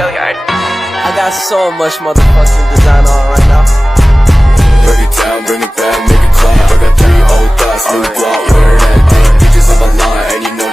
I got so much motherfucking design on right now. Break it down, bring it back, make it clap. I got 3 old thoughts, new block, where that thing. Bitches on my line, and you know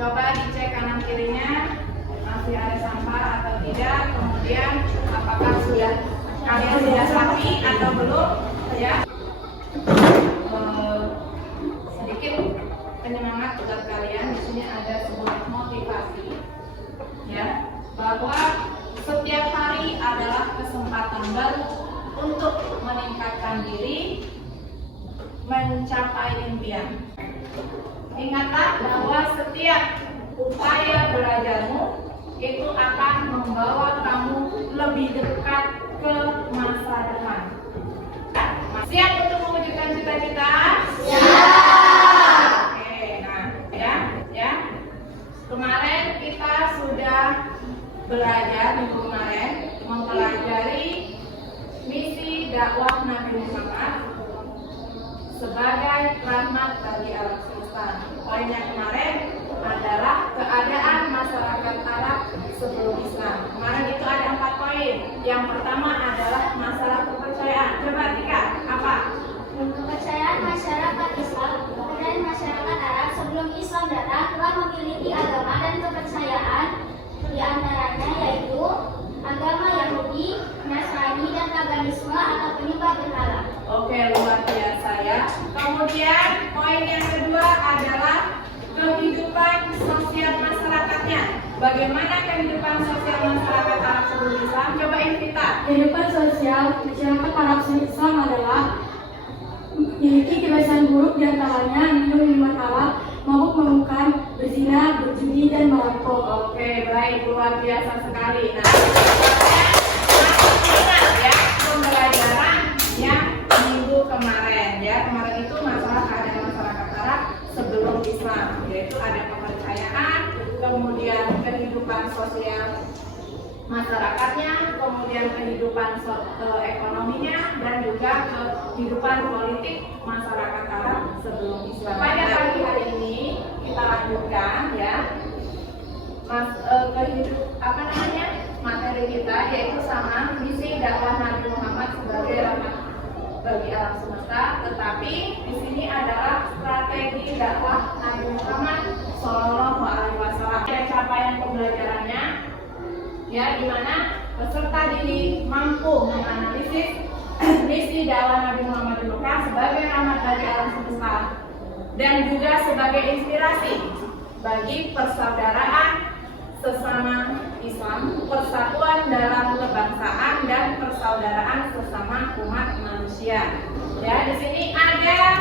coba dicek kanan kirinya masih ada sampah atau tidak, kemudian apakah kalian sudah rapi atau belum ya. Sedikit penyemangat buat kalian, di sini ada sebuah motivasi ya, bahwa setiap hari adalah kesempatan baru untuk meningkatkan diri, mencapai impian. Ingatlah bahwa setiap upaya belajarmu itu akan membawa kamu lebih dekat ke masa depan. Siap untuk mewujudkan cita-cita? Siap. Oke, nah ya. Kemarin kita sudah belajar minggu kemarin mempelajari misi dakwah Nabi Muhammad sebagai rahmat bagi alam semesta. Poinnya kemarin adalah keadaan masyarakat Arab sebelum Islam. Kemarin itu ada 4 poin. Yang pertama adalah masalah kepercayaan. Coba Tika, apa? Kepercayaan masyarakat Islam dan masyarakat Arab sebelum Islam datang telah memiliki agama dan kepercayaan, di antaranya yaitu agama Yahudi, Nasrani, dan paganisme atau penyembah berhala. Oke, luar biasa ya. Kemudian poin yang kedua adalah kehidupan sosial masyarakatnya. Bagaimana kehidupan sosial masyarakat Arab sebelum Islam? Coba Invita. Kehidupan sosial masyarakat Arab sebelum Islam adalah memiliki kebiasaan buruk, diantaranya minum minuman halal, mabuk mabukan, berzina, berjudi, dan merampok. Oke, baik, luar biasa sekali. Nah, ya, pembelajaran yang minggu kemarin ya. Kemarin itu masalah keadaan masyarakat Arab sebelum Islam, yaitu ada kepercayaan, kemudian kehidupan sosial masyarakatnya, kemudian kehidupan ekonominya, dan juga kehidupan politik masyarakat Arab sebelum Islam. Pada pagi hari ini kita lanjutkan ya, materi kita yaitu sama misi dakwah Nabi Muhammad sebagai rahmat bagi alam semesta, tetapi di sini adalah strategi dakwah Nabi Muhammad Shallallahu Alaihi Wasallam. Capaian pembelajarannya ya, di mana peserta didik mampu menganalisis misi dakwah Nabi Muhammad di Mekah sebagai rahmat bagi alam semesta dan juga sebagai inspirasi bagi persaudaraan sesama Islam, persatuan dalam kebangsaan, dan persaudaraan sesama umat manusia. Ya, di sini ada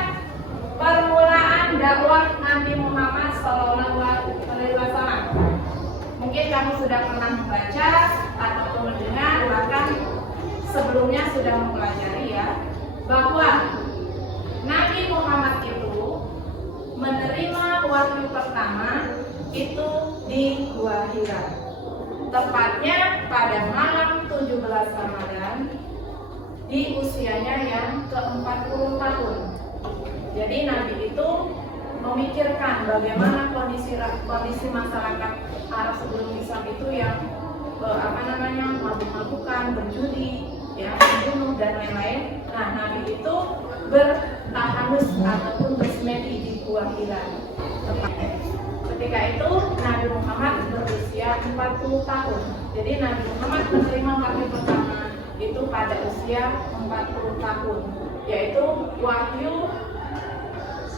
permulaan dakwah Nabi Muhammad SAW. Mungkin kamu sudah pernah membaca ataupun mendengar, bahkan sebelumnya sudah mempelajari ya, bahwa Nabi Muhammad itu menerima wahyu pertama itu di Gua Hira, tepatnya pada malam 17 Ramadan di usianya yang ke-40 tahun. Jadi Nabi itu memikirkan bagaimana kondisi masyarakat Arab sebelum Islam itu yang mabuk-mabukan, berjudi, ya, membunuh dan lain-lain. Nah, Nabi itu bertahanus ataupun bersemedi di Gua Hira. Ketika itu Nabi Muhammad berusia 40 tahun. Jadi Nabi Muhammad menerima wahyu pertama itu pada usia 40 tahun, yaitu wahyu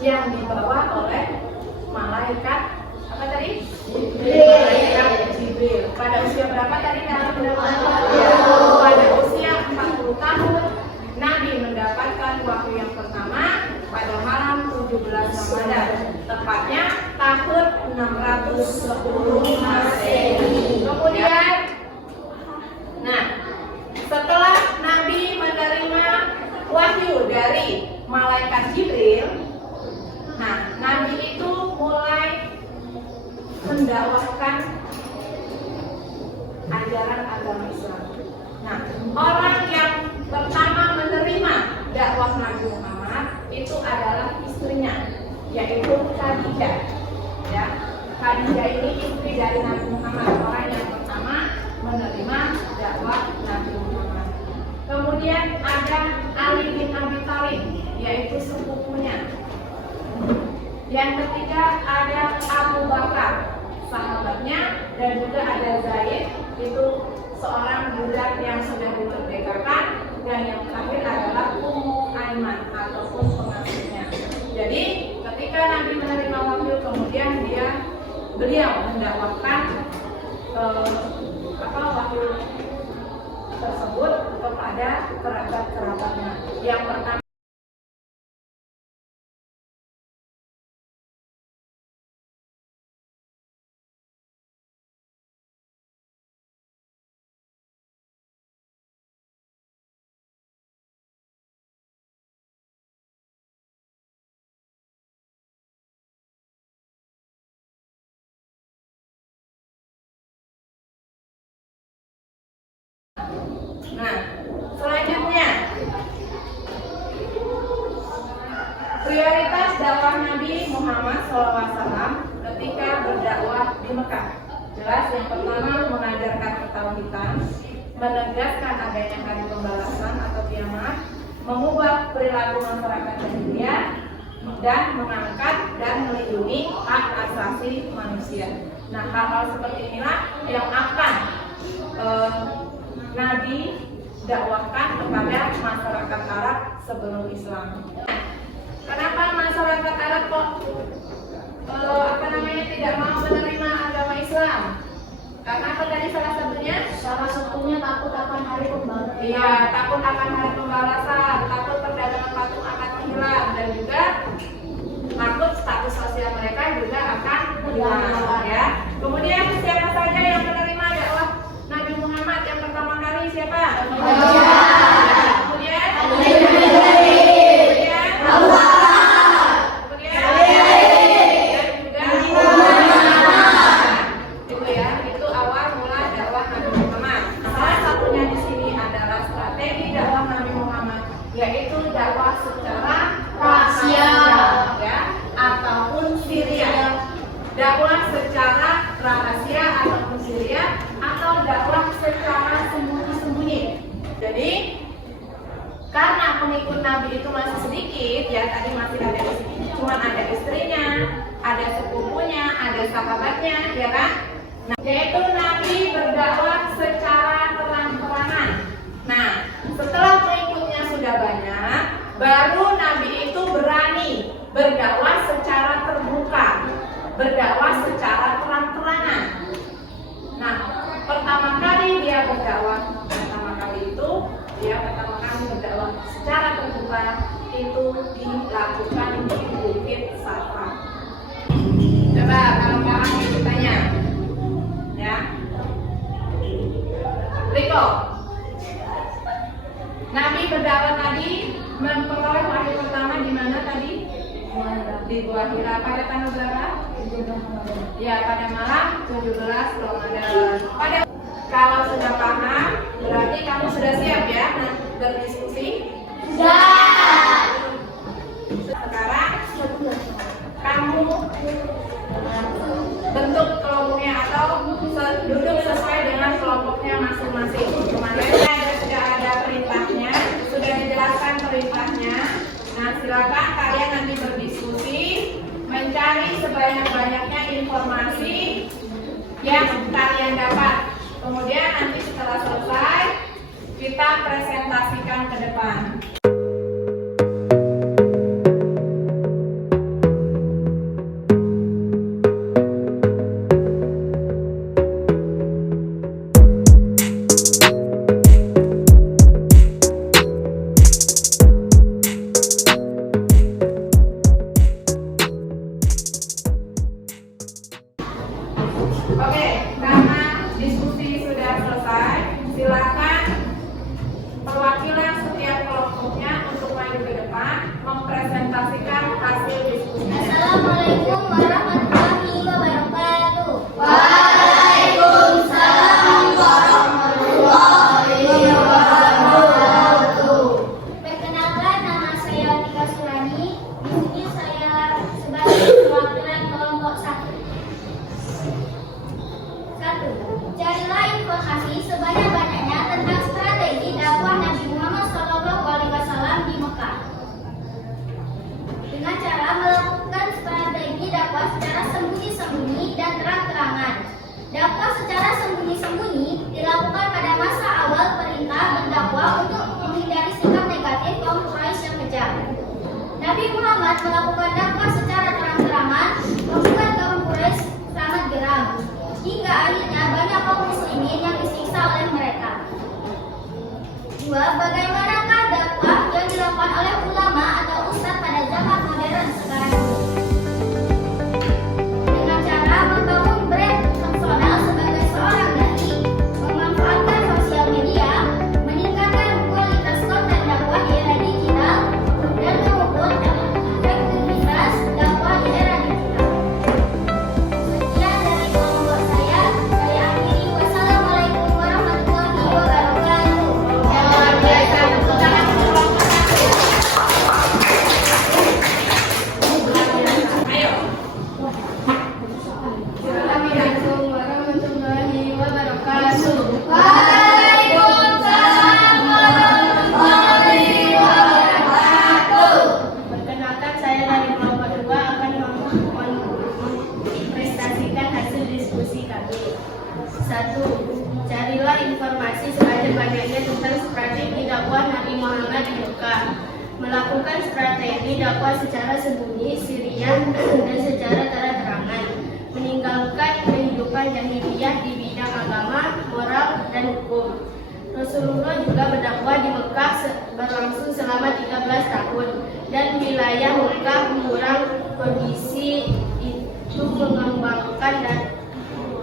yang dibawa oleh malaikat apa tadi? Malaikat Jibril. Pada usia berapa tadi Nabi mendapatkan? Pada usia 40 tahun Nabi mendapatkan wahyu yang pertama pada malam 17 Ramadan, tepatnya tahun 610 Masehi. Kemudian, nah, setelah Nabi menerima wahyu dari malaikat Jibril, nah, Nabi itu mulai mendakwahkan ajaran agama Islam. Nah, orang yang pertama menerima dakwah Nabi Muhammad itu adalah istrinya, yaitu Khadijah. Ya, Khadijah ini istri dari Nabi Muhammad, orang yang pertama menerima dakwah Nabi Muhammad. Kemudian ada Ali bin Abi Thalib, yaitu sepupunya. Yang ketiga ada Abu Bakar, sahabatnya, dan juga ada Zaid, itu seorang budak yang sudah dimerdekakan, dan yang terakhir adalah Ummu Aiman ataupun pengasuhnya. Jadi ketika Nabi menerima wahyu, kemudian beliau mendakwahkan wahyu tersebut kepada kerabat-kerabatnya. Yang pertama Nah, selanjutnya prioritas dakwah Nabi Muhammad SAW ketika berdakwah di Mekah. Jelas yang pertama mengajarkan ketauhidan, menegaskan adanya hari pembalasan atau kiamat, mengubah perilaku masyarakat jahiliyah, dan mengangkat dan melindungi hak asasi manusia. Nah, hal-hal seperti inilah yang akan Nabi dakwahkan kepada masyarakat Arab sebelum Islam. Kenapa masyarakat Arab kok tidak mau menerima agama Islam? Karena apa tadi salah satunya? Salah satunya takut akan hari pembalasan. Iya, takut akan hari pembalasan, takut perdagangan patung akan menghilang, dan juga takut status sosial mereka juga akan hilang. Ya. Kemudian siapa saja yang menerima dakwah Nabi Muhammad yang pertama kali siapa? Kemudian itu awal mula dakwah Nabi Muhammad. Salah satunya di sini adalah strategi dakwah Nabi Muhammad, yaitu dakwah secara rahasia, ya, ataupun siriyah. Dakwah secara rahasia ataupun siriyah, atau dakwah secara sembunyi-sembunyi. Jadi karena pengikut Nabi itu masih sedikit, ya, tadi masih ada di sini, cuma ada istrinya, ada sepupunya, ada sahabatnya, ya kan? Nah, yaitu Nabi berdakwah secara terang-terangan. Nah, setelah pengikutnya sudah banyak, baru Nabi itu berani berdakwah secara terbuka, berdakwah secara terang-terangan. Nah, pertama kali dia berdakwah, pertama kali berdakwah secara terbuka itu dilakukan di Bukit Safa. Coba kalau paham ceritanya, ya. Riko, Nabi berdakwah tadi memperoleh wahyu pertama di mana tadi? Di Gua Hira. Pada tanggal berapa? Ya, pada malam 17 Ramadan. Kalau sudah paham, berarti kamu sudah siap ya berdiskusi? Sudah. Sekarang kamu bentuk kelompoknya atau duduk sesuai dengan kelompoknya masing-masing. Kemarin sudah ada perintahnya, sudah dijelaskan perintahnya. Nah, silakan kalian nanti berdiskusi, mencari sebanyak-banyaknya informasi yang kalian dapat. Kemudian nanti setelah selesai, kita presentasikan ke depan. Oke, karena diskusi sudah selesai, silakan perwakilan setiap kelompoknya untuk maju ke depan mempresentasikan hasil diskusinya. Assalamualaikum warahmatullahi wabarakatuh. Waalaikumsalam warahmatullahi wabarakatuh. Perkenalkan, nama saya Tika Surani. Di sini saya sebagai perwakilan kelompok 1. Carilah informasi sebanyak-banyaknya tentang strategi dakwah Nabi Muhammad SAW di Mekah. Dengan cara melakukan strategi dakwah secara sembunyi-sembunyi dan terang-terangan. Dakwah secara sembunyi-sembunyi dilakukan pada masa awal perintah berdakwah untuk menghindari sikap negatif kaum Quraisy yang kejam. Nabi Muhammad melakukan dakwah secara terang-terangan, membuat kaum Quraisy sangat geram. Hingga akhirnya banyak kaum muslimin yang disiksa oleh mereka. 2. Bagaimanakah dakwah yang dilakukan oleh ulama atau ustadz pada zaman modern sekarang ini? Dengan cara membangun brand personal sebagai seorang dai, memanfaatkan sosial media, meningkatkan kualitas konten dakwah di era digital, dan mengukur efektivitas dakwah di era digital. Sekian dari kelompok saya akhiri. Wassalamualaikum warahmatullahi wabarakatuh. Ayo. Assalamualaikum warahmatullahi wabarakatuh. Waalaikumsalam warahmatullahi wabarakatuh. Perkenalkan, saya dari kelompok 2 akan mempresentasikan hasil diskusi kami. 1. Carilah informasi sebanyak-banyaknya tentang strategi dakwah Nabi Muhammad di Mekah. Melakukan strategi dakwah secara sembunyi, sirian, dan secara terang-terangan. Meninggalkan kehidupan jahiliyah di bidang agama, moral, dan hukum. Rasulullah juga berdakwah di Mekah berlangsung selama 13 tahun, dan wilayah Mekah mengurang kondisi itu mengembangkan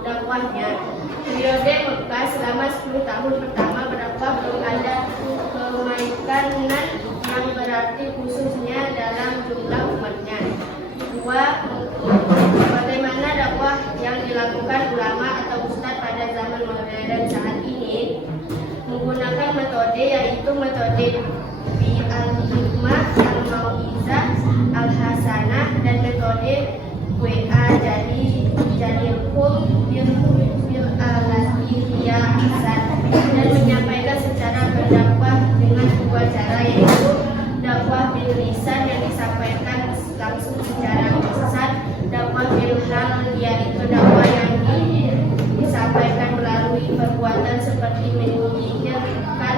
dakwahnya. Periode Mekah selama 10 tahun pertama berdakwah belum ada kemaikanan yang berarti khususnya dalam jumlah umatnya. 2. Bagaimana dakwah yang dilakukan ulama atau ustadz pada zaman modern saat ini? Menggunakan metode yaitu metode al-hikmah, al-mau'izah, al-hasanah, dan metode WA jadilhum bil alati hasan, dan menyampaikan secara berdakwah dengan dua cara, yaitu dakwah bil lisan yang disampaikan langsung secara lisan, dakwah bil hal yaitu dakwah yang disampaikan melalui perbuatan seperti menunjukkan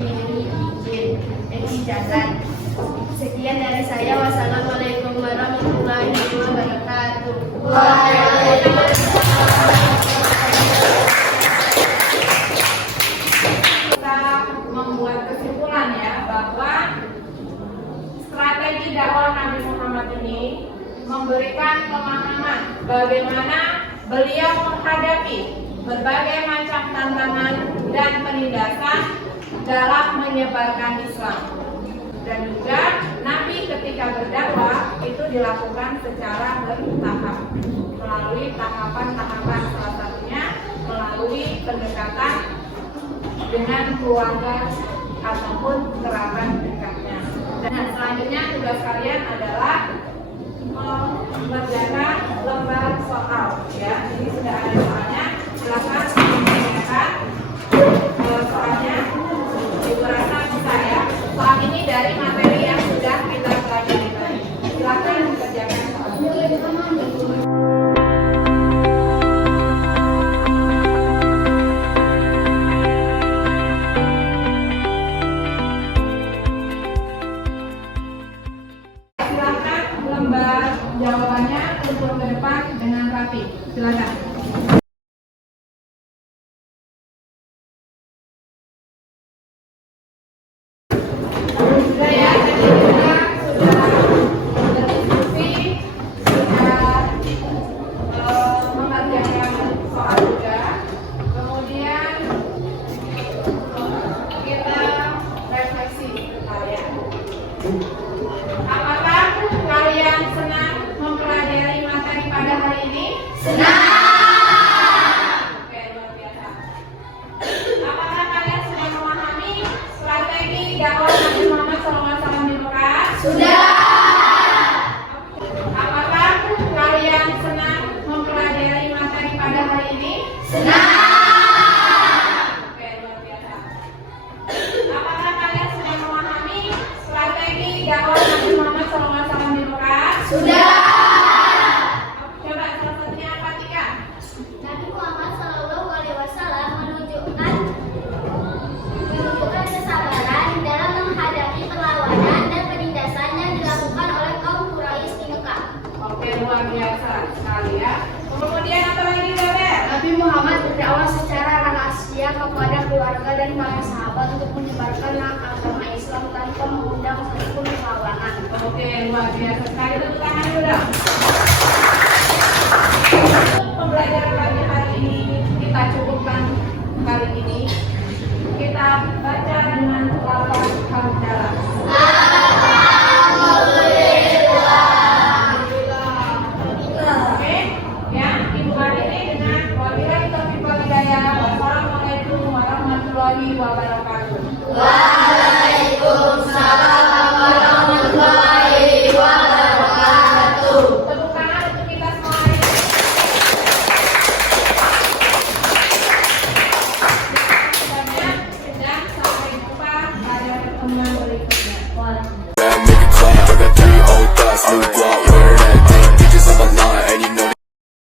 diri, izin, dan ijazah. Sekian dari saya. Wassalamualaikum warahmatullahi wabarakatuh. Kita membuat kesimpulan ya bahwa strategi dakwah Nabi Muhammad ini memberikan pemahaman bagaimana beliau menghadapi berbagai macam tantangan dan penindasan dalam menyebarkan Islam. Dan juga Nabi ketika berdakwah itu dilakukan secara bertahap, melalui tahapan-tahapan, salah satunya melalui pendekatan dengan keluarga ataupun kerabat dekatnya. Dan selanjutnya tugas kalian adalah mengerjakan lembar soal ya. Jadi sudah ada soalnya, silakan dikerjakan soalnya. Ibu rasa bisa ya. Soal ini dari materi yang sudah kita pelajari tadi. Silakan dikerjakan soalnya. Silakan lembar jawabannya untuk ke depan dengan rapi. Silakan. Sudah ya, tadi kita sudah berdiskusi, sudah mengerjakan soal juga. Kemudian kita refleksi kalian. Apakah kalian senang mempelajari materi pada hari ini? Senang. Oke, luar biasa. Apakah kalian sudah memahami strategi dakwah Nabi Muhammad SAW di Mekah? Sudah. Apakah kalian senang mempelajari materi pada hari ini? Senang. Oke, luar biasa. Apakah kalian sudah memahami strategi dakwah Nabi Muhammad SAW di Mekah? Sudah. Coba salah satunya apa, Tika? Nabi Muhammad SAW menunjukkan kesabaran dalam menghadapi perlawanan dan penindasan yang dilakukan oleh kaum Quraisy di Mekah. Oke, luar biasa sekali ya. Kemudian apa lagi, Gaber? Nabi Muhammad berdakwah secara rahasia kepada keluarga dan para sahabat untuk menyebarkan agama Islam tanpa mengundang satupun perlawanan. Oke, luar biasa sekali. Tepuk tangan dulu dong.